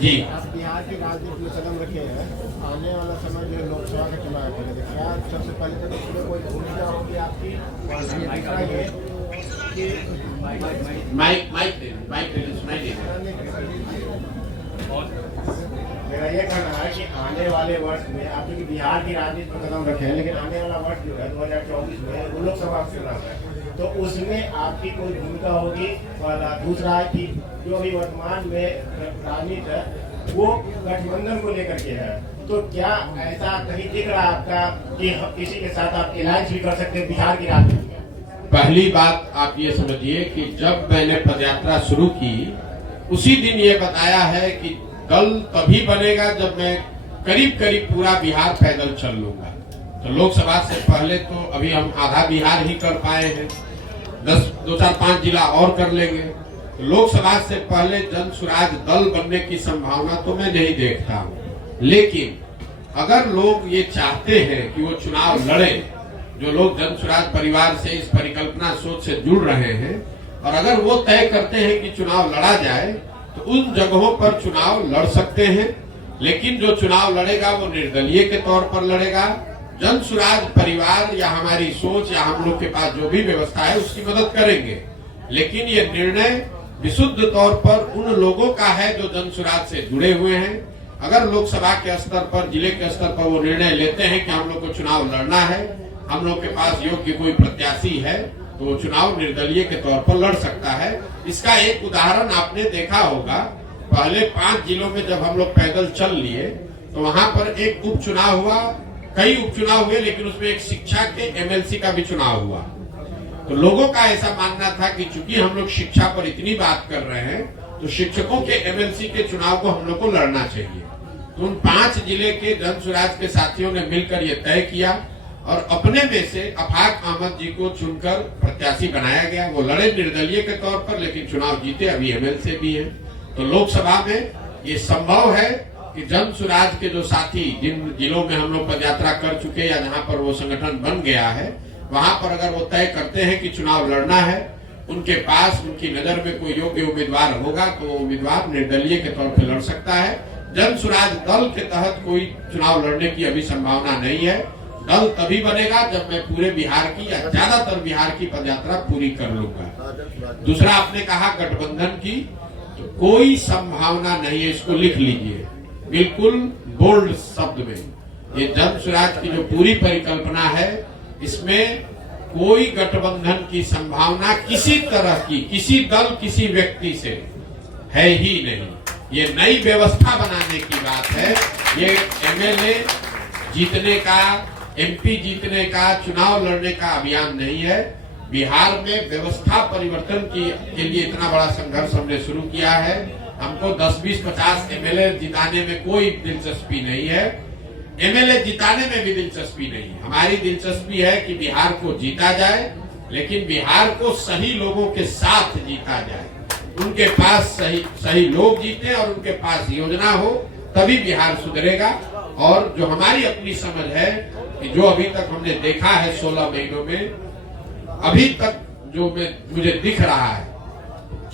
जी। आप बिहार की राजनीति में कदम रखे हैं, आने वाला समय जो लोकसभा का चुनाव है, क्या सबसे पहले तो इसमें कोई भूमिका होगी आपकी? और दूसरा ये कि माइक माइक माइक सुनाई दे। मेरा ये कहना है कि आने वाले वर्ष में आप क्योंकि बिहार की राजनीति में कदम रखे हैं, लेकिन आने वाला वर्ष जो है 2024 में वो लोकसभा चुनाव है, तो उसमें आपकी कोई भूमिका होगी? और दूसरा है कि जो अभी वर्तमान में राजनीति है वो गठबंधन को लेकर के है, तो क्या ऐसा कहीं दिख रहा है आपका कि किसी के साथ आप अलायंस भी कर सकते हैं बिहार की राजनीति में? पहली बात आप ये समझिए कि जब मैंने पदयात्रा शुरू की उसी दिन ये बताया है कि दल तभी बनेगा जब मैं करीब करीब पूरा बिहार पैदल चल लूंगा। तो लोकसभा से पहले तो अभी हम आधा बिहार ही कर पाए हैं, 2-4-5 जिला और कर लेंगे। तो लोकसभा से पहले जन स्वराज दल बनने की संभावना तो मैं नहीं देखता हूँ। लेकिन अगर लोग ये चाहते हैं कि वो चुनाव लड़े, जो लोग जन स्वराज परिवार से इस परिकल्पना सोच से जुड़ रहे हैं, और अगर वो तय करते हैं कि चुनाव लड़ा जाए तो उन जगहों पर चुनाव लड़ सकते हैं। लेकिन जो चुनाव लड़ेगा वो निर्दलीय के तौर पर लड़ेगा। जन स्वराज परिवार या हमारी सोच या हम लोग के पास जो भी व्यवस्था है उसकी मदद करेंगे। लेकिन ये निर्णय विशुद्ध तौर पर उन लोगों का है जो जन स्वराज से जुड़े हुए हैं। अगर लोकसभा के स्तर पर, जिले के स्तर पर वो निर्णय लेते हैं कि हम लोग को चुनाव लड़ना है, हम लोग के पास योग्य कोई प्रत्याशी है, तो वो चुनाव निर्दलीय के तौर पर लड़ सकता है। इसका एक उदाहरण आपने देखा होगा, पहले 5 जिलों में जब हम लोग पैदल चल लिए तो वहां पर एक उपचुनाव हुआ, कई उपचुनाव हुए, लेकिन उसमें एक शिक्षा के एमएलसी का भी चुनाव हुआ। तो लोगों का ऐसा मानना था कि चूंकि हम लोग शिक्षा पर इतनी बात कर रहे हैं तो शिक्षकों के एमएलसी के चुनाव को हम लोग को लड़ना चाहिए। तो उन 5 जिले के जन स्वराज के साथियों ने मिलकर ये तय किया और अपने में से अफाक अहमद जी को चुनकर प्रत्याशी बनाया गया। वो लड़े निर्दलीय के तौर पर, लेकिन चुनाव जीते, अभी एमएलसी भी हैं। तो लोकसभा में ये संभव है कि जन स्वराज के जो साथी जिन जिलों में हम लोग पदयात्रा कर चुके या जहां पर वो संगठन बन गया है, वहां पर अगर वो तय करते हैं कि चुनाव लड़ना है, उनके पास उनकी नजर में कोई योग्य उम्मीदवार होगा तो वो उम्मीदवार निर्दलीय के तौर पर लड़ सकता है। जन स्वराज दल के तहत कोई चुनाव लड़ने की अभी संभावना नहीं है। दल तभी बनेगा जब मैं पूरे बिहार की या ज्यादातर बिहार की पदयात्रा पूरी कर लूंगा। दूसरा आपने कहा गठबंधन की, तो कोई संभावना नहीं है, इसको लिख लीजिए बिल्कुल बोल्ड शब्द में। ये जन स्वराज की जो पूरी परिकल्पना है, इसमें कोई गठबंधन की संभावना किसी तरह की, किसी दल किसी व्यक्ति से है ही नहीं। ये नई व्यवस्था बनाने की बात है। ये एमएलए जीतने का, एमपी जीतने का, चुनाव लड़ने का अभियान नहीं है। बिहार में व्यवस्था परिवर्तन के लिए इतना बड़ा संघर्ष हमने शुरू किया है। हमको 10, 20, 50 एमएलए जिताने में कोई दिलचस्पी नहीं है। एमएलए जिताने में भी दिलचस्पी नहीं है। हमारी दिलचस्पी है कि बिहार को जीता जाए, लेकिन बिहार को सही लोगों के साथ जीता जाए। उनके पास सही लोग जीते और उनके पास योजना हो, तभी बिहार सुधरेगा। और जो हमारी अपनी समझ है कि जो अभी तक हमने देखा है 16 महीनों में, अभी तक जो मुझे दिख रहा है,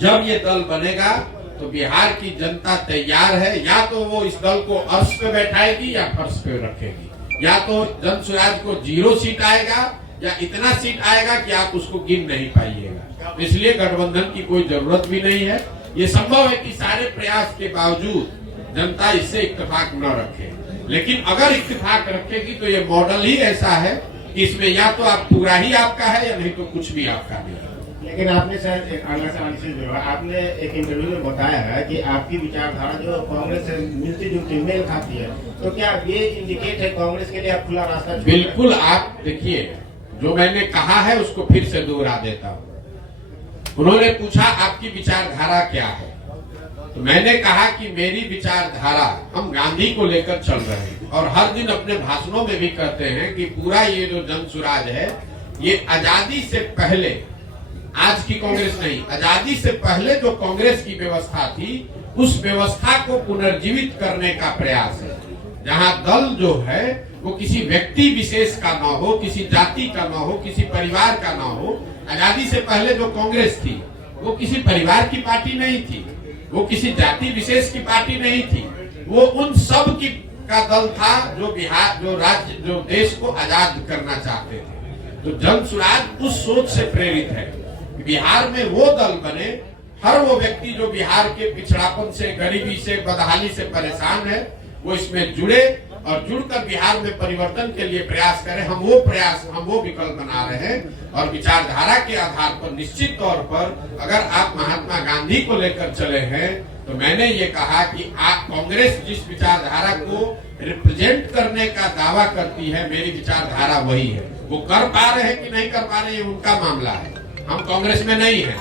जब ये दल बनेगा तो बिहार की जनता तैयार है। या तो वो इस दल को अर्श पे बैठाएगी या फर्श पे रखेगी। या तो जन स्वराज को 0 सीट आएगा या इतना सीट आएगा कि आप उसको गिन नहीं पाइएगा। इसलिए गठबंधन की कोई जरूरत भी नहीं है। ये संभव है कि सारे प्रयास के बावजूद जनता इससे इत्तेफाक न रखे, लेकिन अगर इत्तेफाक रखेगी तो ये मॉडल ही ऐसा है कि इसमें या तो आप पूरा ही आपका है या नहीं तो कुछ भी आपका नहीं है। लेकिन आपने सर आपने एक इंटरव्यू में बताया है कि आपकी विचारधारा जो कांग्रेस से मिलती जुलती मेल खाती है, तो क्या ये इंडिकेट है कांग्रेस के लिए आप खुला रास्ता? बिल्कुल। आप देखिए, जो मैंने कहा है उसको फिर से दोहरा देता हूँ। उन्होंने पूछा आपकी विचारधारा क्या है, तो मैंने कहा कि मेरी विचारधारा, हम गांधी को लेकर चल रहे हैं और हर दिन अपने भाषणों में भी कहते हैं कि पूरा ये जो जन स्वराज है, ये आजादी से पहले, आज की कांग्रेस नहीं, आजादी से पहले जो कांग्रेस की व्यवस्था थी उस व्यवस्था को पुनर्जीवित करने का प्रयास है। जहां दल जो है वो किसी व्यक्ति विशेष का ना हो, किसी जाति का ना हो, किसी परिवार का ना हो। आजादी से पहले जो कांग्रेस थी वो किसी परिवार की पार्टी नहीं थी, वो किसी जाति विशेष की पार्टी नहीं थी, वो उन सब की का दल था जो बिहार, जो राज्य, जो देश को आजाद करना चाहते थे। तो जन सुराज उस सोच से प्रेरित है कि बिहार में वो दल बने, हर वो व्यक्ति जो बिहार के पिछड़ापन से, गरीबी से, बदहाली से परेशान है, वो इसमें जुड़े और जुड़कर बिहार में परिवर्तन के लिए प्रयास करें। हम वो विकल्प बना रहे हैं और विचारधारा के आधार पर निश्चित तौर पर अगर आप महात्मा गांधी को लेकर चले हैं तो मैंने ये कहा कि आप कांग्रेस जिस विचारधारा को रिप्रेजेंट करने का दावा करती है, मेरी विचारधारा वही है। वो कर पा रहे हैं कि नहीं कर पा रहे हैं उनका मामला है, हम कांग्रेस में नहीं है।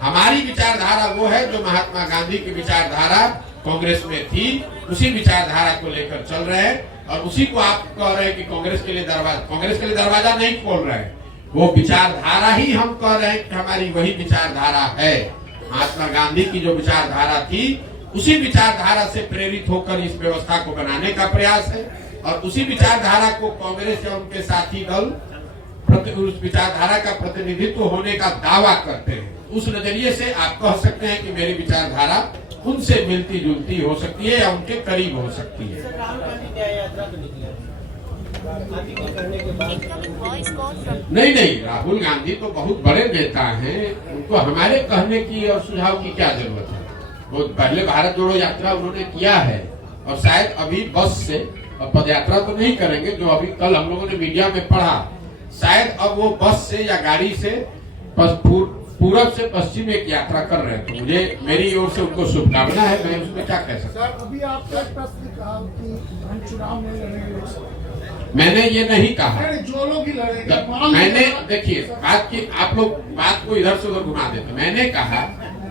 हमारी विचारधारा वो है जो महात्मा गांधी की विचारधारा कांग्रेस में थी, उसी विचारधारा को लेकर चल रहे हैं। और उसी को आप कह रहे हैं कि कांग्रेस के लिए दरवाजा नहीं खोल रहे हैं, वो विचारधारा ही हम कह रहे हैं कि हमारी वही विचारधारा है। महात्मा गांधी की जो विचारधारा थी, उसी विचारधारा से प्रेरित होकर इस व्यवस्था को बनाने का प्रयास है और उसी विचारधारा को कांग्रेस या उनके साथी दल उस विचारधारा का प्रतिनिधित्व होने का दावा करते हैं। उस नजरिए से आप कह सकते हैं कि मेरी विचारधारा उनसे मिलती जुलती हो सकती है या उनके करीब हो सकती है। नहीं, राहुल गांधी तो बहुत बड़े नेता हैं, उनको हमारे कहने की और सुझाव की क्या जरूरत है। वो पहले भारत जोड़ो यात्रा उन्होंने किया है और शायद अभी बस से पद यात्रा तो नहीं करेंगे, जो अभी कल हम लोगों ने मीडिया में पढ़ा, शायद अब वो बस से या गाड़ी से पूरब से पश्चिम एक यात्रा कर रहे हैं। तो मुझे मेरी ओर से उनको शुभकामना है, मैं उसमें क्या कह सकता हूँ। अभी आपने प्रश्न कहा कि हम चुनाव में लड़ेंगे लोकसभा, मैंने ये नहीं कहा। जो लोग ही लड़ेंगे, मैंने देखिए बात की, आप लोग बात को इधर से उधर घुमा देते। मैंने कहा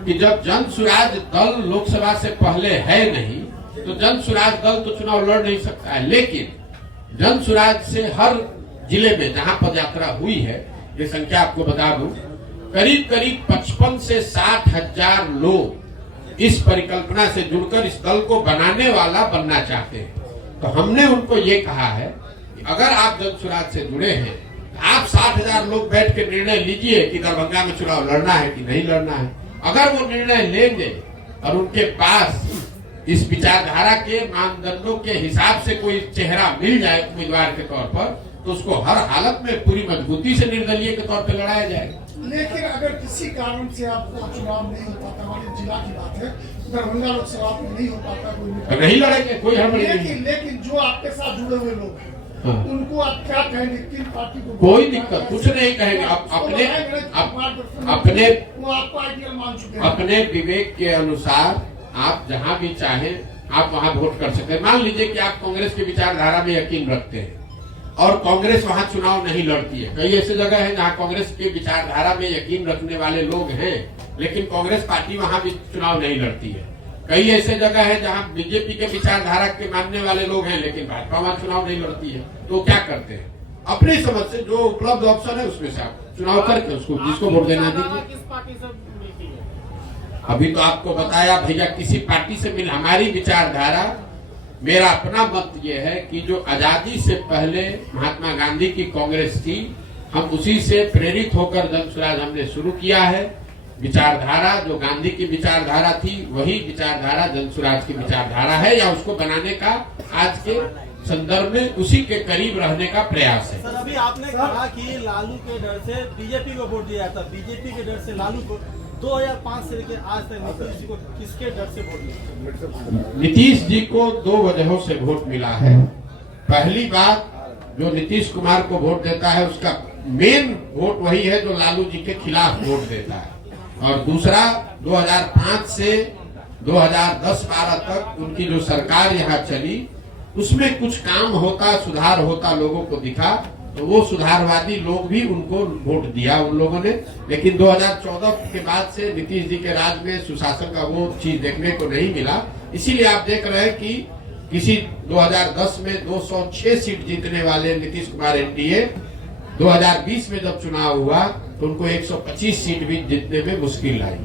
कि जब जन सुराज दल लोकसभा से पहले है नहीं, तो जन सुराज दल तो चुनाव लड़ नहीं सकता है। लेकिन जन सुराज से हर जिले में जहां पदयात्रा हुई है, ये संख्या आपको बता दूं, करीब 55 से 60 हजार लोग इस परिकल्पना से जुड़कर इस दल को बनाने वाला बनना चाहते हैं। तो हमने उनको ये कहा है कि अगर आप जन सुराज से जुड़े हैं, आप 60 हजार लोग बैठ के निर्णय लीजिए कि दरभंगा में चुनाव लड़ना है कि नहीं लड़ना है। अगर वो निर्णय लेंगे और उनके पास इस विचारधारा के मानदंडों के हिसाब से कोई चेहरा मिल जाए उम्मीदवार के तौर पर, तो उसको हर हालत में पूरी मजबूती से निर्दलीय के तौर पर लड़ाया जाएगा। लेकिन अगर किसी कारण से आपको चुनाव नहीं हो पाता, हमारे जिला की बात है, दरभंगा लोकसभा में नहीं हो पाता, कोई नहीं लड़ेंगे, कोई हड़बड़ी नहीं। लेकिन जो आपके साथ जुड़े हुए लोग हैं, हाँ, उनको आप क्या कहेंगे? किन पार्टी को? कोई दिक्कत कुछ नहीं कहेंगे। आप अपने वो आपको आइडियल मान चुके हैं। अपने विवेक के अनुसार आप जहां भी चाहें आप वहां वोट कर सकते हैं। मान लीजिए कि आप कांग्रेस की विचारधारा में यकीन रखते हैं और कांग्रेस वहां चुनाव नहीं लड़ती है। कई ऐसी जगह है जहां कांग्रेस की विचारधारा में यकीन रखने वाले लोग हैं, लेकिन कांग्रेस पार्टी वहां भी चुनाव नहीं लड़ती है। कई ऐसे जगह है जहां बीजेपी के विचारधारा के मानने वाले लोग हैं, लेकिन भाजपा वहां चुनाव नहीं लड़ती है। तो क्या करते हैं, अपनी समझ से जो उपलब्ध ऑप्शन है उसमें से आप चुनाव करके उसको जिसको वोट देना दीजिए। अभी तो आपको बताया भैया, किसी पार्टी से मिल, हमारी विचारधारा, मेरा अपना मत ये है कि जो आजादी से पहले महात्मा गांधी की कांग्रेस थी, हम उसी से प्रेरित होकर जन सुराज हमने शुरू किया है। विचारधारा जो गांधी की विचारधारा थी, वही विचारधारा जन सुराज की विचारधारा है, या उसको बनाने का आज के संदर्भ में उसी के करीब रहने का प्रयास है। सर, अभी आपने कहा कि लालू के डर से बीजेपी को वोट दिया था, बीजेपी के डर से लालू को। 2005 से लेकर आज तक नीतीश जी को किसके डर से वोट दिया? नीतीश जी को 2 वजहों से वोट मिला है। पहली बात, जो नीतीश कुमार को वोट देता है उसका मेन वोट वही है जो लालू जी के खिलाफ वोट देता है। और दूसरा, 2005 से 2010-12 तक उनकी जो सरकार यहाँ चली, उसमें कुछ काम होता, सुधार होता लोगों को दिखा, तो वो सुधारवादी लोग भी उनको वोट दिया उन लोगों ने। लेकिन 2014 के बाद से नीतीश जी के राज में सुशासन का वो चीज देखने को नहीं मिला। इसीलिए आप देख रहे हैं कि किसी 2010 में 206 सीट जीतने वाले नीतीश कुमार एनडीए, 2020 में जब चुनाव हुआ तो उनको 125 सीट भी जीतने में मुश्किल आई।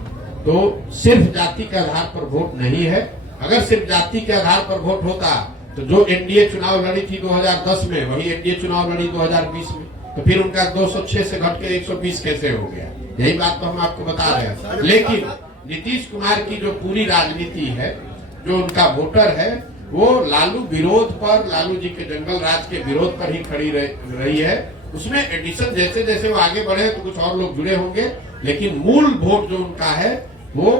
तो सिर्फ जाति के आधार पर वोट नहीं है। अगर सिर्फ जाति के आधार पर वोट होता तो जो एनडीए चुनाव लड़ी थी 2010 में, वही एनडीए चुनाव लड़ी 2020 में, तो फिर उनका 206 से घट के 120 कैसे हो गया? यही बात तो हम आपको बता रहे हैं। नीतीश कुमार की जो पूरी राजनीति है, जो उनका वोटर है, वो लालू विरोध पर, लालू जी के जंगल राज के विरोध पर ही खड़ी रही है। उसमें एडिशन जैसे जैसे वो आगे बढ़े तो कुछ और लोग जुड़े होंगे, लेकिन मूल वोट जो उनका है वो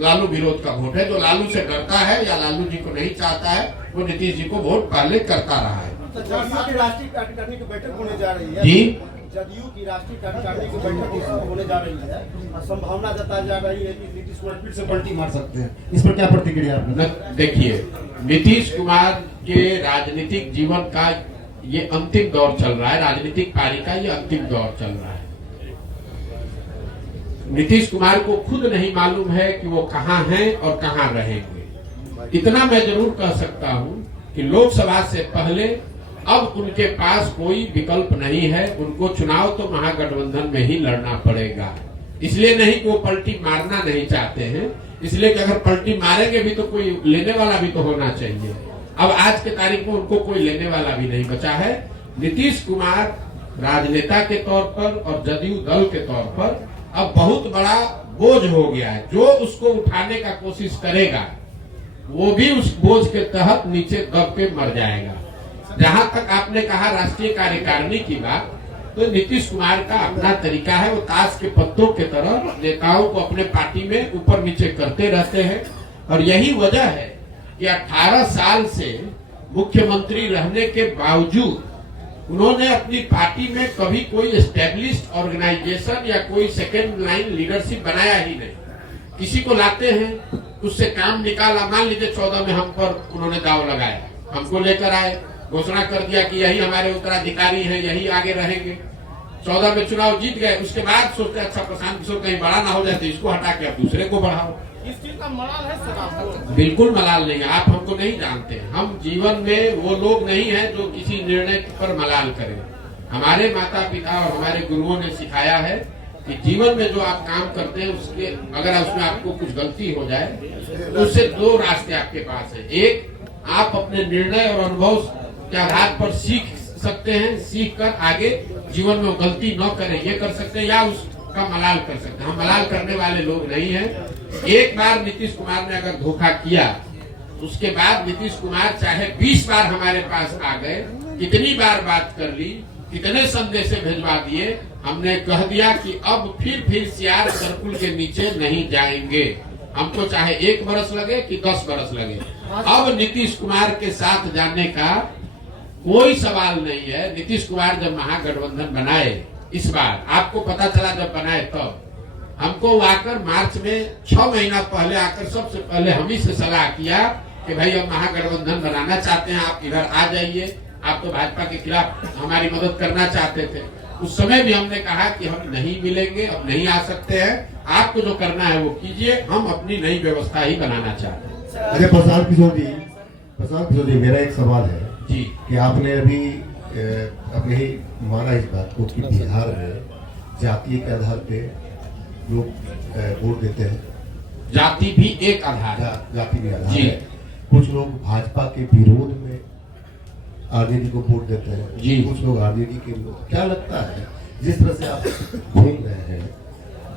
लालू विरोध का वोट है। जो लालू से डरता है या लालू जी को नहीं चाहता है, वो नीतीश जी को वोट पहले करता रहा है। तो जदयू की राष्ट्रीय कार्यकारिणी की बैठक होने जा रही है जी, जदयू की राष्ट्रीय कार्यकारिणी की बैठक होने जा रही है और संभावना जताई जा रही है कि नीतीश कुमार फिर से पलटी मार सकते हैं। इस पर क्या प्रतिक्रिया आपकी? देखिए, नीतीश कुमार के राजनीतिक जीवन का ये अंतिम दौर चल रहा है, राजनीतिक पारी का ये अंतिम दौर चल रहा है। नीतीश कुमार को खुद नहीं मालूम है कि वो कहाँ हैं और कहाँ रहेंगे। इतना मैं जरूर कह सकता हूँ कि लोकसभा से पहले अब उनके पास कोई विकल्प नहीं है। उनको चुनाव तो महागठबंधन में ही लड़ना पड़ेगा। इसलिए नहीं कि वो पलटी मारना नहीं चाहते हैं, इसलिए कि अगर पलटी मारेंगे भी तो कोई लेने वाला भी तो होना चाहिए। अब आज के तारीख में उनको कोई लेने वाला भी नहीं बचा है। नीतीश कुमार राजनेता के तौर पर और जदयू दल के तौर पर अब बहुत बड़ा बोझ हो गया है। जो उसको उठाने का कोशिश करेगा वो भी उस बोझ के तहत नीचे दब के मर जाएगा। जहां तक आपने कहा राष्ट्रीय कार्यकारिणी की बात, तो नीतीश कुमार का अपना तरीका है। वो ताश के पत्तों के तरह नेताओं को अपने पार्टी में ऊपर नीचे करते रहते हैं। और यही वजह है कि 18 साल से मुख्यमंत्री रहने के बावजूद उन्होंने अपनी पार्टी में कभी कोई एस्टेब्लिश्ड ऑर्गेनाइजेशन या कोई सेकेंड लाइन लीडरशिप बनाया ही नहीं। किसी को लाते हैं, उससे काम निकाला। मान लीजिए 14 में हम पर उन्होंने दाव लगाया, हमको लेकर आए, घोषणा कर दिया कि यही हमारे उत्तराधिकारी हैं, यही आगे रहेंगे। 14 में चुनाव जीत गए। उसके बाद सोचते अच्छा प्रशांत किशोर कहीं बड़ा ना हो जाए तो इसको हटा के अब दूसरे को बढ़ाओ। इस चीज का मलाल है सर आपको? बिल्कुल मलाल नहीं है। आप हमको नहीं जानते। हम जीवन में वो लोग नहीं हैं जो किसी निर्णय पर मलाल करें। हमारे माता पिता और हमारे गुरुओं ने सिखाया है कि जीवन में जो आप काम करते हैं उसके अगर उसमें आपको कुछ गलती हो जाए तो उससे दो रास्ते आपके पास है। एक, आप अपने निर्णय और अनुभव के आधार पर सीख सकते हैं, सीख कर आगे जीवन में गलती न करें ये कर सकते हैं, या उसका मलाल कर सकते हैं। हम मलाल करने वाले लोग नहीं हैं। एक बार नीतीश कुमार ने अगर धोखा किया, उसके बाद नीतीश कुमार चाहे 20 बार हमारे पास आ गए, कितनी बार बात कर ली, कितने संदेश भेजवा दिए, हमने कह दिया कि अब फिर सियार सर्कुल के नीचे नहीं जाएंगे। हमको चाहे 1 बरस लगे कि 10 बरस लगे, अब नीतीश कुमार के साथ जाने का कोई सवाल नहीं है। नीतीश कुमार जब महागठबंधन बनाए, इस बार आपको पता चला जब बनाए तब हमको आकर मार्च में 6 महीना पहले आकर सबसे पहले हम ही से सलाह किया कि भाई हम महागठबंधन बनाना चाहते हैं, आप इधर आ जाइए। आप तो भाजपा के खिलाफ हमारी मदद करना चाहते थे। उस समय भी हमने कहा कि हम नहीं मिलेंगे, अब नहीं आ सकते हैं, आपको जो करना है वो कीजिए, हम अपनी नई व्यवस्था ही बनाना चाहते हैं। अरे प्रशांत किशोर जी, मेरा एक सवाल है जी कि आपने अभी अपने ही माना इस बात को कि बिहार में जातीय के आधार पे लोग वोट देते हैं। जाति भी एक आधार है। जाति भी आधार जी। है। कुछ लोग भाजपा के विरोध में आरजेडी को वोट देते हैं जी। कुछ लोग आरजेडी के विरोध। क्या लगता है जिस तरह से आप घूम रहे हैं,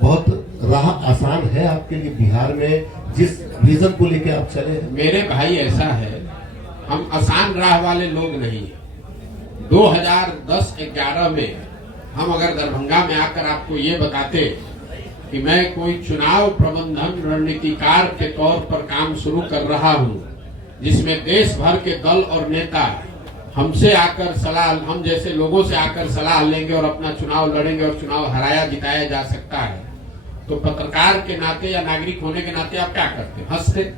बहुत राह आसान है आपके लिए बिहार में जिस विजन को लेके आप चले हैं? मेरे भाई ऐसा है, हम आसान राह वाले लोग नहीं हैं। 2010-11 में हम अगर दरभंगा में आकर आपको ये बताते कि मैं कोई चुनाव प्रबंधन रणनीतिकार के तौर पर काम शुरू कर रहा हूं, जिसमें देश भर के दल और नेता हमसे आकर सलाह, हम जैसे लोगों से आकर सलाह लेंगे और अपना चुनाव लड़ेंगे और चुनाव हराया जिताया जा सकता है, तो पत्रकार के नाते या नागरिक होने के नाते आप क्या करते? हंसते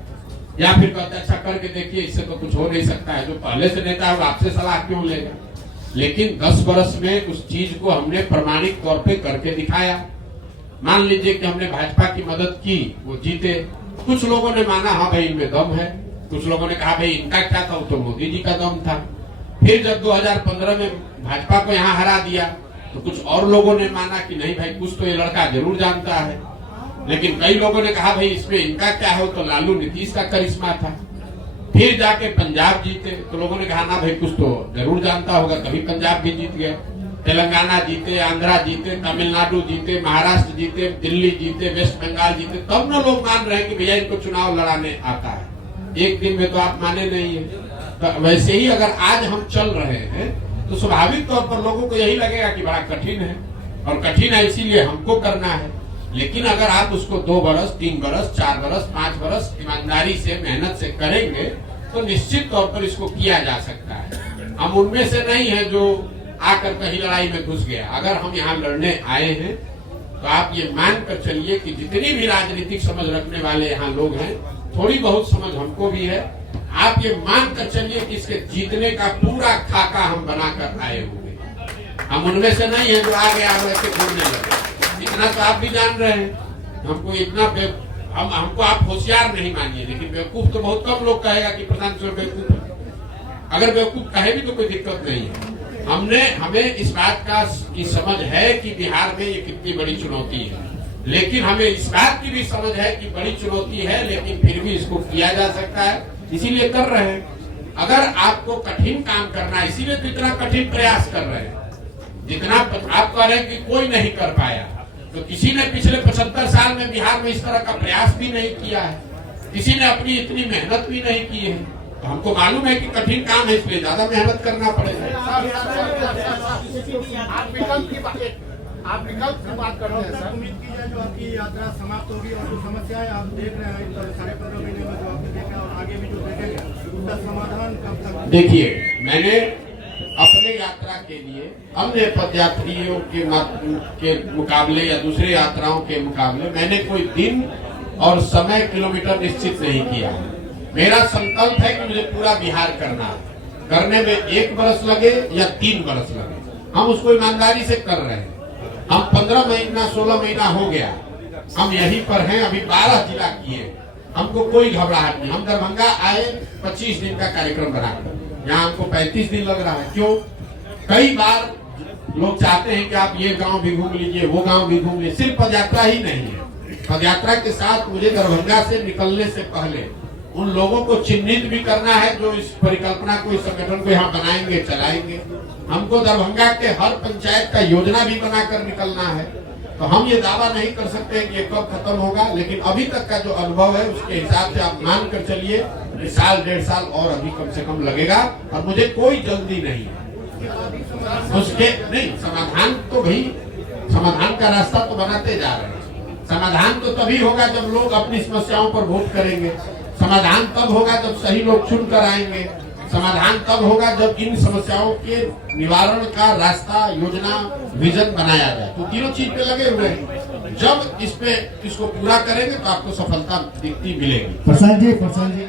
या फिर कहते अच्छा करके देखिए, इससे तो कुछ हो नहीं सकता है। जो पहले से नेता है वो आपसे सलाह क्यों लेगा? लेकिन 10 वर्ष में उस चीज को हमने प्रमाणिक तौर पे करके दिखाया। मान लीजिए कि हमने भाजपा की मदद की, वो जीते। कुछ लोगों ने माना हाँ भाई इनमें दम है, कुछ लोगों ने कहा भाई इनका क्या था, वो तो मोदी जी का दम था। फिर जब 2015 में भाजपा को यहाँ हरा दिया तो कुछ और लोगों ने माना कि नहीं भाई कुछ तो ये लड़का जरूर जानता है। लेकिन कई लोगों ने कहा भाई इसमें इनका क्या है, तो लालू नीतीश का करिश्मा था। फिर जाके पंजाब जीते तो लोगों ने कहा ना भाई कुछ तो जरूर जानता होगा, तभी पंजाब भी जीत गए। तेलंगाना जीते, आंध्रा जीते, तमिलनाडु जीते, महाराष्ट्र जीते, दिल्ली जीते, वेस्ट बंगाल जीते, तब ना लोग मान रहे हैं कि भैया इनको चुनाव लड़ाने आता है। एक दिन में तो आप माने नहीं है। तो वैसे ही अगर आज हम चल रहे हैं तो स्वाभाविक तौर पर लोगों को यही लगेगा कि बड़ा कठिन है, और कठिन है इसीलिए हमको करना है। लेकिन अगर आप उसको 2 बरस, 3 बरस, 4 बरस, 5 बरस ईमानदारी से, मेहनत से करेंगे तो निश्चित तौर पर इसको किया जा सकता है। हम उनमें से नहीं है जो आकर कहीं लड़ाई में घुस गया। अगर हम यहाँ लड़ने आए हैं तो आप ये मान कर चलिए कि जितनी भी राजनीतिक समझ रखने वाले यहाँ लोग हैं, थोड़ी बहुत समझ हमको भी है। आप ये मान कर चलिए कि इसके जीतने का पूरा खाका हम बनाकर आए हुए। हम उनमें से नहीं है जो आगे ऐसे घूमने लगे। इतना तो आप भी जान रहे हैं। हमको इतना हमको आप होशियार नहीं मानिए, लेकिन बेवकूफ तो बहुत कम लोग कहेगा कि प्रधान बेवकूफ है। अगर बेवकूफ कहे भी तो कोई दिक्कत नहीं है। हमें इस बात की समझ है कि बिहार में ये कितनी बड़ी चुनौती है, लेकिन हमें इस बात की भी समझ है कि बड़ी चुनौती है, लेकिन फिर भी इसको किया जा सकता है, इसीलिए कर रहे हैं। अगर आपको कठिन काम करना है, इसीलिए तो इतना कठिन प्रयास कर रहे हैं। जितना आप कह रहे हैं कि कोई नहीं कर पाया, तो किसी ने पिछले 75 साल में बिहार में इस तरह का प्रयास भी नहीं किया है, किसी ने अपनी इतनी मेहनत भी नहीं की है। तो हमको मालूम है कि कठिन काम है, इसलिए ज्यादा मेहनत करना पड़ेगा। आप विकल्प की बात कर रहे हैं सर। उम्मीद की जाए जो आपकी यात्रा समाप्त होगी और जो समस्याएं आप देख रहे हैं 15.5 महीने में जो आपने देखा और आगे भी जो देखेंगे उसका समाधान कब तक? देखिए, मैंने अपने यात्रा के लिए अन्य पदयात्रियों के मुकाबले या दूसरे यात्राओं के मुकाबले मैंने कोई दिन और समय, किलोमीटर निश्चित नहीं किया। मेरा संकल्प है कि मुझे पूरा बिहार करना है। करने में 1 बरस लगे या 3 बरस लगे, हम उसको ईमानदारी से कर रहे हैं। हम 15 महीना 16 महीना हो गया हम यहीं पर हैं। अभी 12 जिला किए, हमको कोई घबराहट नहीं। हम दरभंगा आए 25 दिन का कार्यक्रम बनाकर, यहाँ हमको 35 दिन लग रहा है। क्यों? कई बार लोग चाहते हैं कि आप ये गांव भी घूम लीजिए, वो गांव भी घूम लीजिए। सिर्फ पदयात्रा ही नहीं है, पदयात्रा के साथ मुझे दरभंगा से निकलने से पहले उन लोगों को चिन्हित भी करना है जो इस परिकल्पना को, इस संगठन को यहाँ बनाएंगे, चलाएंगे। हमको दरभंगा के हर पंचायत का योजना भी बनाकर निकलना है। तो हम ये दावा नहीं कर सकते कि ये कब खत्म होगा, लेकिन अभी तक का जो अनुभव है उसके हिसाब से आप मान कर चलिए कि 1-1.5 साल और अभी कम से कम लगेगा, और मुझे कोई जल्दी नहीं है। उसके नहीं, समाधान तो भाई, समाधान का रास्ता तो बनाते जा रहे हैं। समाधान तो तभी होगा जब लोग अपनी समस्याओं पर वोट करेंगे। समाधान तब होगा जब सही लोग चुन कर आएंगे। समाधान तब होगा जब इन समस्याओं के निवारण का रास्ता, योजना, विजन बनाया जाए। तो तीनों चीज पे लगे हुए हैं। जब इसको पूरा करेंगे तो आपको सफलता दिखती मिलेगी। प्रशांत जी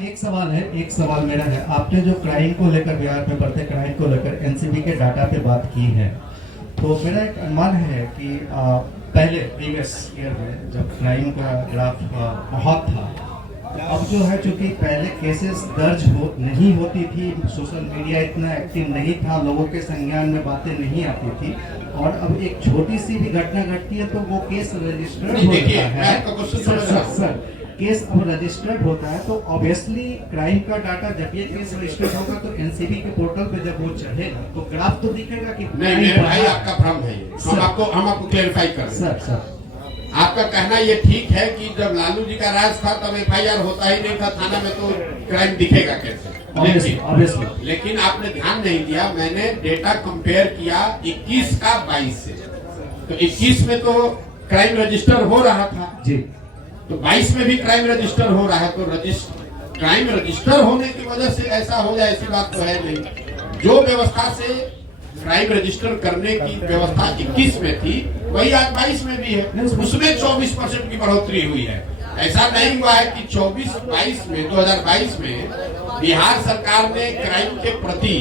एक सवाल मेरा है। आपने जो क्राइम को लेकर, बिहार में बढ़ते क्राइम को लेकर एनसीबी के डाटा पे बात की है, तो मेरा एक अनुमान है कि पहले प्रीवियस ईयर में जब क्राइम का ग्राफ बहुत था, अब जो है चूंकि पहले केसेस दर्ज नहीं होती थी, सोशल मीडिया इतना एक्टिव नहीं था, लोगों के संज्ञान में बातें नहीं आती थी, और अब एक छोटी सी भी घटना घटती है तो वो केस रजिस्टर्ड होता है। सर केस अब रजिस्टर्ड होता है, तो ऑब्वियसली क्राइम का डाटा जब ये केस रजिस्टर्ड होगा तो एनसीबी के पोर्टल पे जब वो चढ़ेगा तो ग्राफ तो दिखेगा कि नहीं। मेरे भाई, आपका भ्रम है। हम आपको क्लेरिफाई कर रहे हैं। सर आपका कहना ये ठीक है कि जब लालू जी का राज था तब FIR होता ही नहीं था थाना में, तो क्राइम दिखेगा कैसे? लेकिन आपने ध्यान नहीं दिया, मैंने डेटा कंपेयर किया 21 का 22 से। तो 21 में तो क्राइम रजिस्टर हो रहा था जी, तो 22 में भी क्राइम रजिस्टर हो रहा है। तो क्राइम रजिस्टर होने की वजह से ऐसा हो जाए ऐसी बात तो है नहीं। जो व्यवस्था से क्राइम रजिस्टर करने की व्यवस्था 21 में थी वही आज 22 में भी है। उसमें 24% की बढ़ोतरी हुई है। ऐसा नहीं हुआ है कि 2022 में बिहार सरकार ने क्राइम के प्रति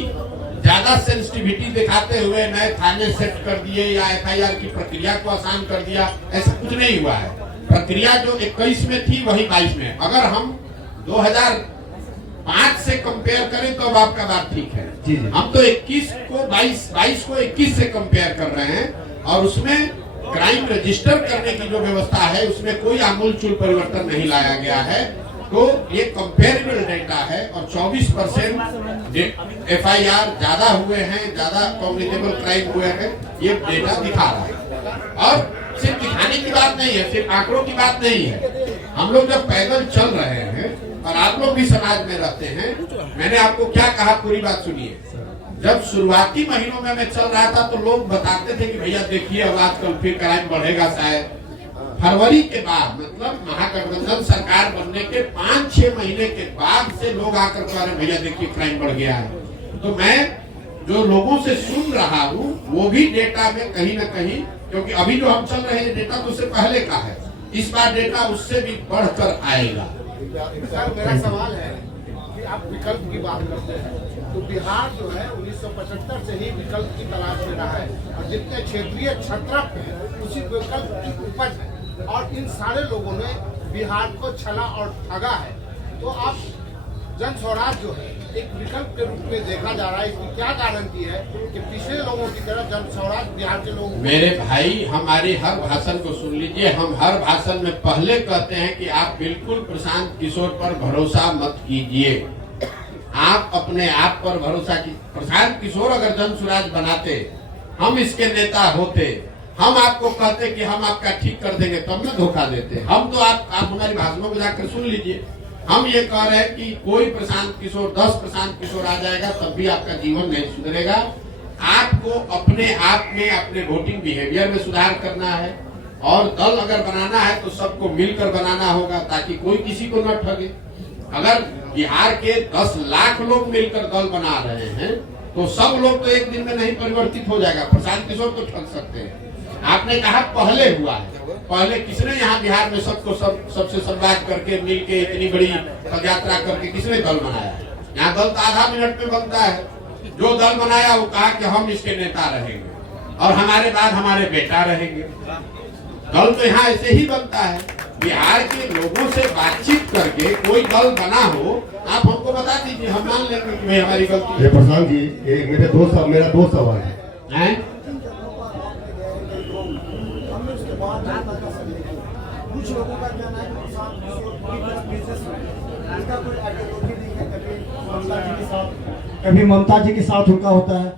ज्यादा सेंसिटिविटी दिखाते हुए नए थाने सेट कर दिए या FIR की प्रक्रिया को आसान कर दिया, ऐसा कुछ नहीं हुआ है। प्रक्रिया जो 21 में थी वही 22 में। अगर हम 2005 से कंपेयर करें तो अब आपका बात ठीक है। हम तो 21 को 22 को 21 से कंपेयर कर रहे हैं, और उसमें क्राइम रजिस्टर करने की जो व्यवस्था है उसमें कोई आमूलचूल परिवर्तन नहीं लाया गया है। तो ये कंपेरेबल डेटा है और 24% FIR ज्यादा हुए हैं, ज्यादा कॉग्निटेबल क्राइम हुए हैं, ये डेटा दिखा रहा है। और सिर्फ दिखाने की बात नहीं है, सिर्फ आंकड़ों की बात नहीं है। हम लोग जब पैदल चल रहे हैं और आप लोग भी समाज में रहते हैं, मैंने आपको क्या कहा पूरी बात सुनिए। जब शुरुआती महीनों में मैं चल रहा था तो लोग बताते थे कि भैया देखिए अब आजकल फिर क्राइम बढ़ेगा शायद। फरवरी के बाद मतलब महागठबंधन सरकार बनने के 5-6 महीने के बाद से लोग आकर कह रहे भैया देखिए क्राइम बढ़ गया है। तो मैं जो लोगों से सुन रहा हूँ वो भी डेटा में कहीं न कहीं, क्योंकि अभी जो हम चल रहे हैं डेटा तो उससे पहले का है, इस बार डेटा उससे भी बढ़कर आएगा। सर मेरा सवाल है कि आप विकल्प की बात करते हैं तो बिहार जो है 1975 से ही विकल्प की तलाश में रहा है और जितने क्षेत्रीय छत्रप हैं उसी विकल्प की उपज है और इन सारे लोगों ने बिहार को छला और ठगा है। तो आप जन स्वराज जो है एक विकल्प के रूप में देखा जा रहा है, इसकी क्या गारंटी है कि पिछले लोगों की तरह जन स्वराज बिहार के लोगों मेरे भाई हमारे हर भाषण को सुन लीजिए। हम हर भाषण में पहले कहते हैं कि आप बिल्कुल प्रशांत किशोर पर भरोसा मत कीजिए, आप अपने आप पर भरोसा कीजिए। प्रशांत किशोर अगर जन स्वराज बनाते, हम इसके नेता होते, हम आपको कहते कि हम आपका ठीक कर देंगे, तब न धोखा देते। हम तो आप हमारी भाषणों को जाकर सुन लीजिए। हम ये कह रहे हैं कि कोई प्रशांत किशोर 10 प्रशांत किशोर आ जाएगा तब भी आपका जीवन नहीं सुधरेगा। आपको अपने आप में अपने वोटिंग बिहेवियर में सुधार करना है और दल अगर बनाना है तो सबको मिलकर बनाना होगा ताकि कोई किसी को न ठगे। अगर बिहार के 10 लाख लोग मिलकर दल बना रहे हैं तो सब लोग तो एक दिन में नहीं परिवर्तित हो जाएगा। प्रशांत किशोर तो ठग सकते हैं। आपने कहा पहले हुआ है, पहले किसने यहाँ बिहार में सबको सबसे संवाद करके मिलके इतनी बड़ी पदयात्रा करके किसने दल बनाया? यहाँ दल तो आधा मिनट में बनता है। जो दल बनाया वो कहा कि हम इसके नेता रहेंगे और हमारे बाद हमारे बेटा रहेंगे। दल तो यहाँ ऐसे ही बनता है। बिहार के लोगों से बातचीत करके कोई दल बना हो, आप हमको बता दीजिए, हम मान लेंगे कि हमारी गलती है। प्रशांत जी मेरा दो सवाल है। कुछ लोगों का कहना है कि प्रशांत किशोर इसका कोई आइडियोलॉजी नहीं है। कभी ममता जी के साथ उनका होता है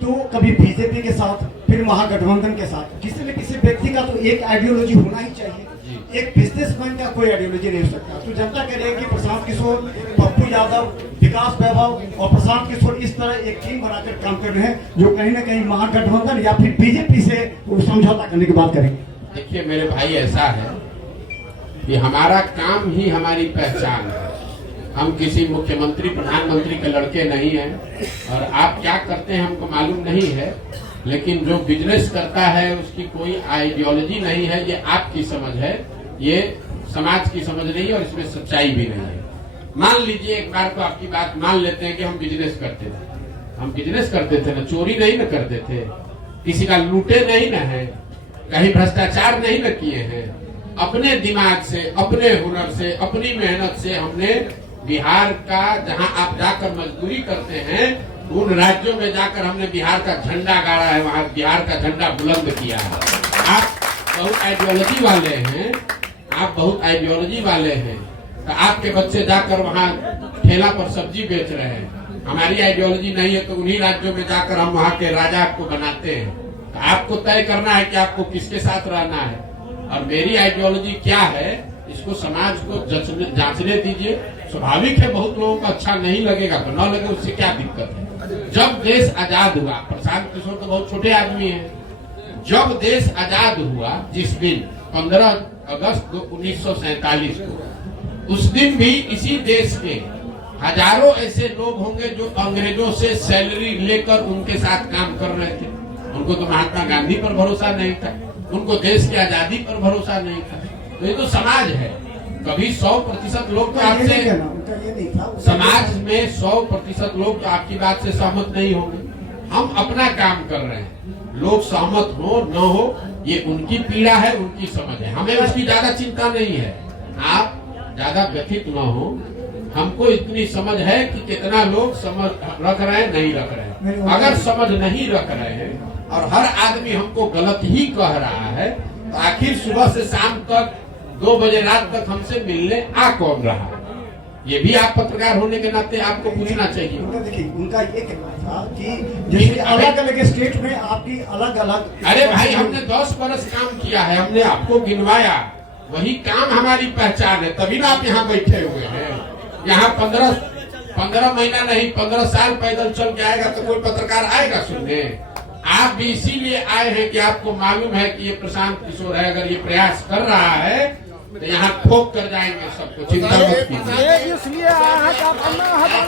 तो कभी बीजेपी के साथ, फिर महागठबंधन के साथ। किसी न किसी व्यक्ति का तो एक आइडियोलॉजी होना ही चाहिए। एक बिजनेसमैन का कोई आइडियोलॉजी नहीं हो सकता। तो जनता कह रही है कि प्रशांत किशोर, पप्पू यादव, विकास वैभव और प्रशांत किशोर इस तरह एक टीम बनाकर काम कर रहे हैं जो कहीं ना कहीं महागठबंधन या फिर बीजेपी से समझौता करने की बात करेंगे। देखिए मेरे भाई, ऐसा है कि हमारा काम ही हमारी पहचान है। हम किसी मुख्यमंत्री प्रधानमंत्री के लड़के नहीं हैं और आप क्या करते हैं हमको मालूम नहीं है, लेकिन जो बिजनेस करता है उसकी कोई आइडियोलॉजी नहीं है। ये आपकी समझ है, ये समाज की समझ नहीं है और इसमें सच्चाई भी नहीं है। मान लीजिए एक बार को आपकी बात मान लेते हैं कि हम बिजनेस करते थे। हम बिजनेस करते थे ना, चोरी नहीं न करते थे, किसी का लूटे नहीं न है, कहीं भ्रष्टाचार नहीं न किए हैं। अपने दिमाग से, अपने हुनर से, अपनी मेहनत से हमने बिहार का, जहां आप जाकर मजदूरी करते हैं उन राज्यों में जाकर हमने बिहार का झंडा गाड़ा है, वहां बिहार का झंडा बुलंद किया है। आप बहुत आइडियोलॉजी वाले हैं, आप बहुत आइडियोलॉजी वाले हैं, तो आपके बच्चे जाकर वहां ठेला पर सब्जी बेच रहे हैं। हमारी आइडियोलॉजी नहीं है तो उन्हीं राज्यों में जाकर हम वहां के राजा को बनाते हैं। तो आपको तय करना है कि आपको किसके साथ रहना है और मेरी आइडियोलॉजी क्या है, इसको समाज को जांचने दीजिए। स्वाभाविक है बहुत लोगों को अच्छा नहीं लगेगा, तो न लगे उससे क्या दिक्कत है। जब देश आजाद हुआ, प्रशांत किशोर तो बहुत छोटे आदमी हैं, जब देश आजाद हुआ जिस दिन 15 अगस्त 1947 को, उस दिन भी इसी देश के हजारों ऐसे लोग होंगे जो अंग्रेजों से सैलरी लेकर उनके साथ काम कर रहे थे। उनको तो महात्मा गांधी पर भरोसा नहीं था, उनको देश की आजादी पर भरोसा नहीं था। तो ये तो समाज है। कभी 100% लोग तो आपसे, समाज में 100% लोग तो आपकी बात से सहमत नहीं होंगे। हम अपना काम कर रहे हैं, लोग सहमत हो न हो ये उनकी पीड़ा है, उनकी समझ है, हमें उसकी ज्यादा चिंता नहीं है। आप ज्यादा व्यथित न हो, हमको इतनी समझ है कि कितना लोग समझ रख रहे हैं, नहीं रख रहे हैं। अगर समझ नहीं रख रहे हैं और हर आदमी हमको गलत ही कह रहा है तो आखिर सुबह से शाम तक 2 बजे रात तक हमसे मिलने आ कौन रहा? ये भी आप पत्रकार होने के नाते आपको पूछना चाहिए। उनका देखिए, उनका ये कहना था कि जैसे अलग अलग स्टेट में आपकी अलग अलग। अरे भाई, हमने 10 बरस काम किया है, हमने आपको गिनवाया, वही काम हमारी पहचान है, तभी ना आप यहाँ बैठे हुए हैं। यहाँ 15 महीना नहीं 15 साल पैदल चल के आएगा तो कोई पत्रकार आएगा सुनने? आप भी इसीलिए आए हैं कि आपको मालूम है कि ये प्रशांत किशोर है, अगर ये प्रयास कर रहा है तो यहाँ ठोक कर जाएंगे सबको, चिंता मत कीजिए।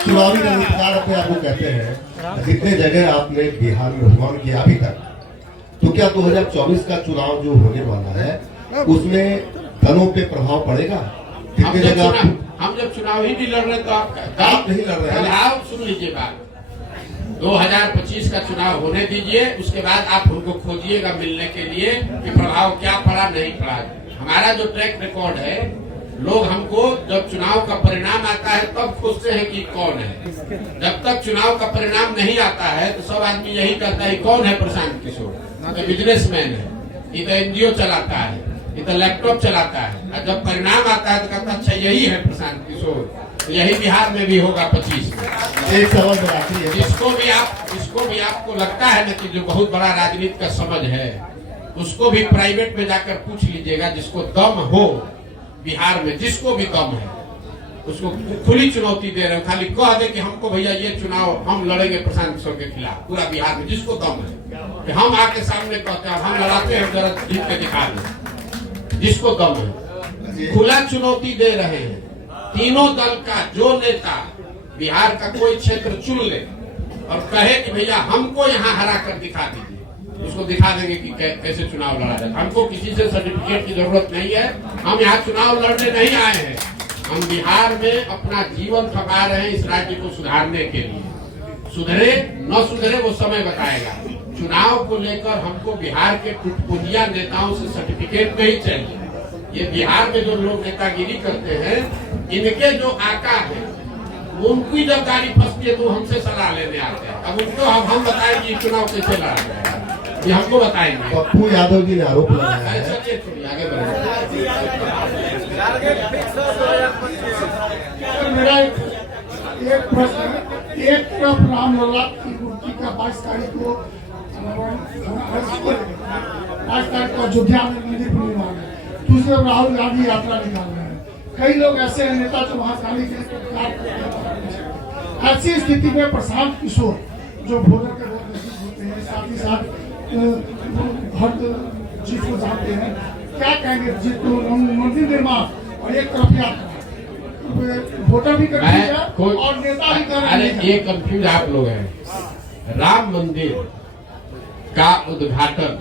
चुनावी रणनीतिकार अपने आपको कहते हैं, जितने जगह आपने बिहार में भ्रमण किया अभी तक, तो क्या 2024 का चुनाव जो होने वाला है उसमें धनों पे प्रभाव पड़ेगा? जितने जगह हम जब चुनाव ही नहीं लड़ रहे तो आप नहीं लड़ रहे हैं। आप सुन लीजिए बात, 2025 का चुनाव होने दीजिए, उसके बाद आप उनको खोजिएगा मिलने के लिए कि प्रभाव क्या पड़ा नहीं पड़ा। हमारा जो ट्रैक रिकॉर्ड है, लोग हमको जब चुनाव का परिणाम आता है तब खोजते हैं कि कौन है। जब तक चुनाव का परिणाम नहीं आता है तो सब आदमी यही कहता है कौन है प्रशांत किशोर, तो बिजनेसमैन है, ये तो एनजीओ चलाता है, ये तो लैपटॉप चलाता है। और जब परिणाम आता है तो कहता अच्छा यही है प्रशांत किशोर। तो यही बिहार में भी होगा 25 में। एक सवाल मेरा आखिरी है, इसको भी आपको लगता है ना कि जो बहुत बड़ा राजनीति का समझ है, उसको भी प्राइवेट में जाकर पूछ लीजिएगा, जिसको दम हो बिहार में, जिसको भी दम है उसको खुली चुनौती दे रहे हो, खाली कह दे कि हमको भैया ये चुनाव हम लड़ेंगे प्रशांत किशोर के खिलाफ पूरा बिहार में, जिसको दम है कि हम आके सामने कहते हैं हम लड़ाते हैं, जरा जीत के दिखा दे, जिसको दम है। खुला चुनौती दे रहे हैं तीनों दल का जो नेता बिहार का कोई क्षेत्र चुन ले और कहे कि भैया हमको यहाँ हरा कर दिखा दीजिए, उसको दिखा देंगे कि कैसे चुनाव लड़ा जाए। हमको किसी से सर्टिफिकेट की जरूरत नहीं है, हम यहाँ चुनाव लड़ने नहीं आए हैं, हम बिहार में अपना जीवन खपा रहे हैं इस राज्य को सुधारने के लिए। सुधरे न सुधरे वो समय बताएगा। चुनाव को लेकर हमको बिहार के टुटपुंजिया नेताओं से सर्टिफिकेट नहीं चाहिए। ये बिहार में जो लोग नेतागिरी करते हैं, इनके जो आका है उनकी जब गाड़ी फंसती है तो हमसे सलाह लेने आते हैं। अब उनको हम बताएंगे चुनाव कैसे लड़ा जाएगा, ये हमको बताएंगे। पप्पू यादव जी ने आरोप लगाया है, आगे बढ़े। मेरा एक प्रश्न है, एक तरफ रामलला की मूर्ति का 22 तारीख को 22 तारीख को अयोध्या में मंदिर पूर्णिमा है, दूसरे राहुल गांधी यात्रा निकाल रहे हैं। कई लोग ऐसे हैं नेता जो वहां जाने के लिए, ऐसी स्थिति में प्रशांत किशोर जो भोटर के बहुत नजदीक होते हैं, साथ ही साथ हर चीज को जानते हैं, क्या कहेंगे जिसको मंदिर निर्माण और एक तरफ यात्रा, वोटर भी कर और नेता भी कर। अरे ये कंफ्यूज आप लोग हैं। राम मंदिर का उद्घाटन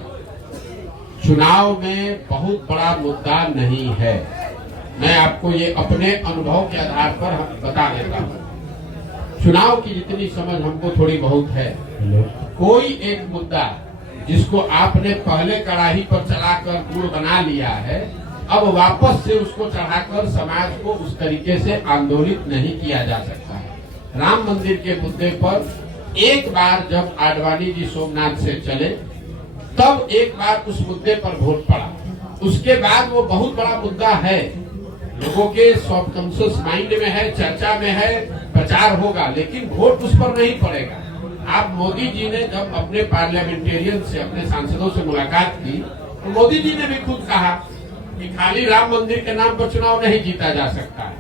चुनाव में बहुत बड़ा मुद्दा नहीं है। मैं आपको ये अपने अनुभव के आधार पर बता देता हूँ। चुनाव की जितनी समझ हमको थोड़ी बहुत है, कोई एक मुद्दा जिसको आपने पहले कड़ाही पर चलाकर गुड़ बना लिया है, अब वापस से उसको चढ़ाकर समाज को उस तरीके से आंदोलित नहीं किया जा सकता है। राम मंदिर के मुद्दे पर एक बार जब आडवाणी जी सोमनाथ से चले तब एक बार उस मुद्दे पर वोट पड़ा, उसके बाद वो बहुत बड़ा मुद्दा है, लोगों के सबकॉन्शियस माइंड में है, चर्चा में है, प्रचार होगा, लेकिन वोट उस पर नहीं पड़ेगा। आप मोदी जी ने जब अपने पार्लियामेंटेरियन से, अपने सांसदों से मुलाकात की तो मोदी जी ने भी खुद कहा कि खाली राम मंदिर के नाम पर चुनाव नहीं जीता जा सकता है,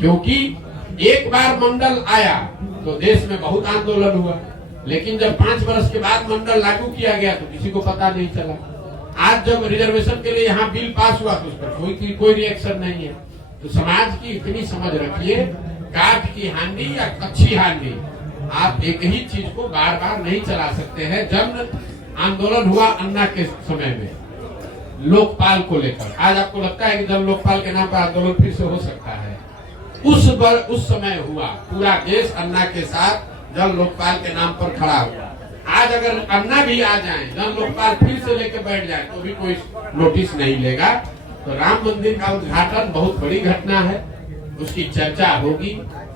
क्योंकि एक बार मंडल आया तो देश में बहुत आंदोलन हुआ, लेकिन जब 5 वर्ष के बाद मंडल लागू किया गया तो किसी को पता नहीं चला। आज जब रिजर्वेशन के लिए यहाँ बिल पास हुआ तो उस पर कोई रिएक्शन नहीं है। तो समाज की इतनी समझ रखिए, काठ की हांडी या कच्ची हांडी, आप एक ही चीज को बार बार नहीं चला सकते हैं। जन आंदोलन हुआ अन्ना के समय में लोकपाल को लेकर, आज आपको लगता है कि जन लोकपाल के नाम पर आंदोलन फिर से हो सकता है? उस समय हुआ, पूरा देश अन्ना के साथ जन लोकपाल के नाम पर खड़ा हुआ। आज अगर अन्ना भी आ जाए, जन लोकपाल फिर से लेके बैठ जाए तो भी कोई नोटिस नहीं लेगा। तो राम मंदिर का उद्घाटन बहुत बड़ी घटना है, उसकी चर्चा होगी,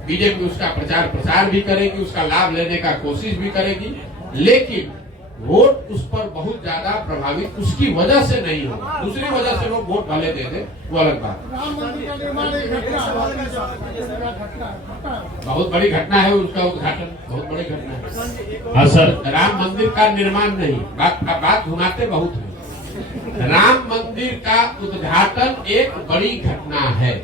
बीजेपी उसका प्रचार प्रसार भी करेगी, उसका लाभ लेने का कोशिश भी करेगी, लेकिन वोट उस पर बहुत ज्यादा प्रभावित उसकी वजह से नहीं हो, दूसरी वजह से लोग वोट भले दे दे, वो अलग बात। राम मंदिर का निर्माण एक घटना है। बहुत बड़ी घटना है, उसका उद्घाटन बहुत बड़ी घटना है। हाँ सर, राम मंदिर का निर्माण नहीं, बात घुमाते बहुत है। राम मंदिर का उद्घाटन एक बड़ी घटना है,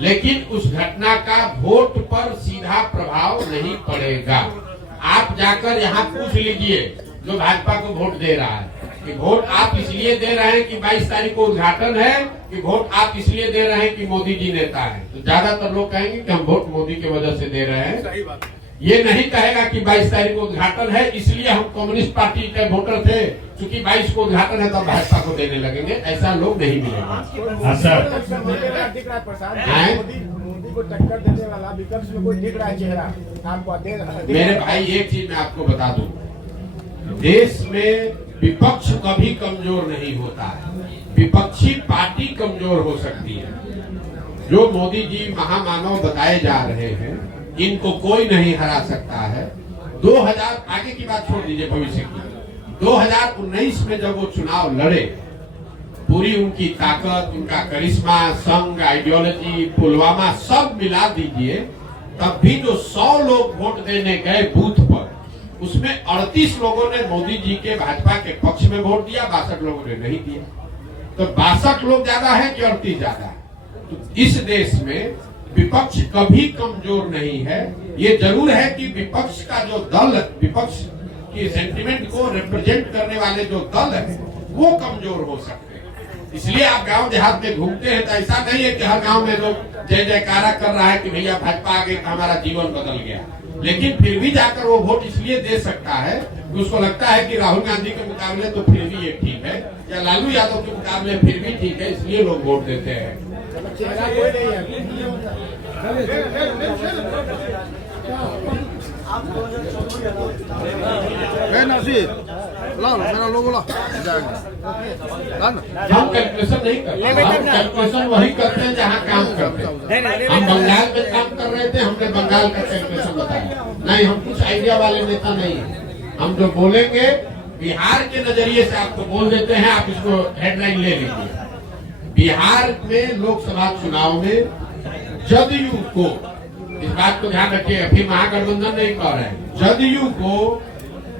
लेकिन उस घटना का वोट पर सीधा प्रभाव नहीं पड़ेगा। आप जाकर यहाँ पूछ लीजिए जो भाजपा को वोट दे रहा है कि वोट आप इसलिए दे रहे हैं कि 22 तारीख को उद्घाटन है, कि वोट आप इसलिए दे रहे हैं कि मोदी जी नेता है। तो ज्यादातर लोग कहेंगे कि हम वोट मोदी की वजह से दे रहे हैं। ये नहीं कहेगा कि 22 तारीख को उद्घाटन है इसलिए हम कम्युनिस्ट पार्टी के वोटर थे, क्योंकि 22 को उद्घाटन है तो भाजपा को देने लगेंगे। ऐसा लोग नहीं मिलेगा। हाँ सर, दिख रहा है प्रसाद, मोदी को टक्कर देने वाला विपक्ष में कोई दिख रहा है चेहरा आपको? मेरे भाई एक चीज मैं आपको बता दूं, देश में विपक्ष कभी कमजोर नहीं होता है, विपक्षी पार्टी कमजोर हो सकती है। जो मोदी जी महामानव बताए जा रहे हैं, इनको कोई नहीं हरा सकता है। 2000 आगे की बात छोड़ दीजिए, भविष्य की 2019 में जब वो चुनाव लड़े, पूरी उनकी ताकत, उनका करिश्मा, संघ, आइडियोलॉजी, पुलवामा सब मिला दीजिए, तब भी जो 100 लोग वोट देने गए बूथ पर, उसमें 38 लोगों ने मोदी जी के भाजपा के पक्ष में वोट दिया, 62 लोगों ने नहीं दिया। तो 62 लोग ज्यादा है कि 38 ज्यादा है? तो इस देश में विपक्ष कभी कमजोर नहीं है। ये जरूर है कि विपक्ष का जो दल, विपक्ष की सेंटिमेंट को रिप्रेजेंट करने वाले जो दल है वो कमजोर हो सकते हैं। इसलिए आप गांव देहात में घूमते हैं तो ऐसा नहीं है कि हर गांव में लोग जय जयकारा कर रहा है कि भैया भाजपा आ गई तो हमारा जीवन बदल गया। लेकिन फिर भी जाकर वो वोट इसलिए दे सकता है कि उसको लगता है कि राहुल गांधी के मुकाबले तो फिर भी ये ठीक है, या लालू यादव के मुकाबले फिर भी ठीक है, इसलिए लोग वोट देते हैं। चेहरा कोई नहीं है। मेरा लोगो ला हम कैलकुलेशन नहीं करते, हम कैलकुलेशन वही करते हैं जहाँ काम करते हैं। हम बंगाल में काम कर रहे थे, हमने बंगाल का कैलकुलेशन बताया। नहीं, हम कुछ आइडिया वाले नेता नहीं है। हम जो बोलेंगे बिहार के नजरिए से आपको बोल देते हैं, आप इसको हेडलाइन ले लीजिए। बिहार में लोकसभा चुनाव में जदयू को, इस बात को ध्यान रखिए, अभी महागठबंधन नहीं कह रहे हैं, जदयू को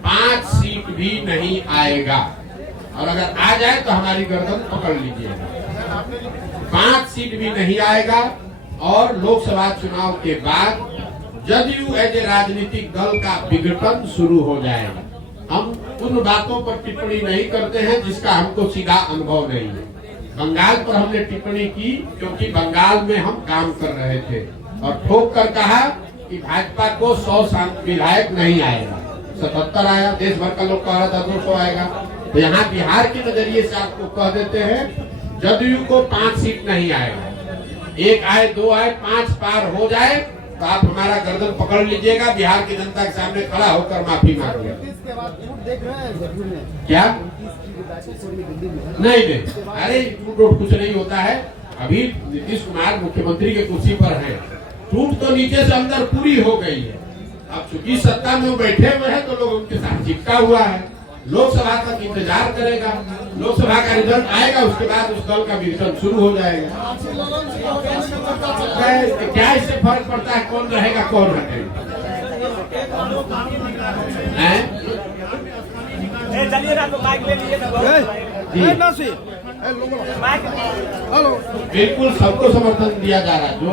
5 सीट भी नहीं आएगा। और अगर आ जाए तो हमारी गर्दन पकड़ लीजिएगा। 5 सीट भी नहीं आएगा। और लोकसभा चुनाव के बाद जदयू एज ए राजनीतिक दल का विघटन शुरू हो जाएगा। हम उन बातों पर टिप्पणी नहीं करते हैं जिसका हमको सीधा अनुभव नहीं है। बंगाल पर हमने टिप्पणी की क्योंकि बंगाल में हम काम कर रहे थे और ठोक कर कहा कि भाजपा को 100 विधायक नहीं आएगा, 77 आया। देश भर का लोग कह रहा था 200 आएगा। तो यहाँ बिहार के नजरिए से आपको कह देते हैं जदयू को 5 सीट नहीं आएगा। 1 आए, 2 आए, 5 पार हो जाए तो आप हमारा गर्दन पकड़ लीजिएगा, बिहार की जनता के सामने खड़ा होकर माफी मांगिए। क्या नहीं, अरे टूट कुछ नहीं होता है। अभी नीतीश कुमार मुख्यमंत्री के कुर्सी पर है, टूट तो नीचे से अंदर पूरी हो गई है। अब चूंकि सत्ता में बैठे हुए हैं तो लोग उनके साथ चिपका हुआ है। लोकसभा तक इंतजार करेगा, लोकसभा का रिजल्ट आएगा, उसके बाद उस दल का विघटन शुरू हो जाएगा। क्या इससे फर्क पड़ता है कौन रहेगा कौन हटेगा? बिल्कुल सबको समर्थन दिया जा रहा है। जो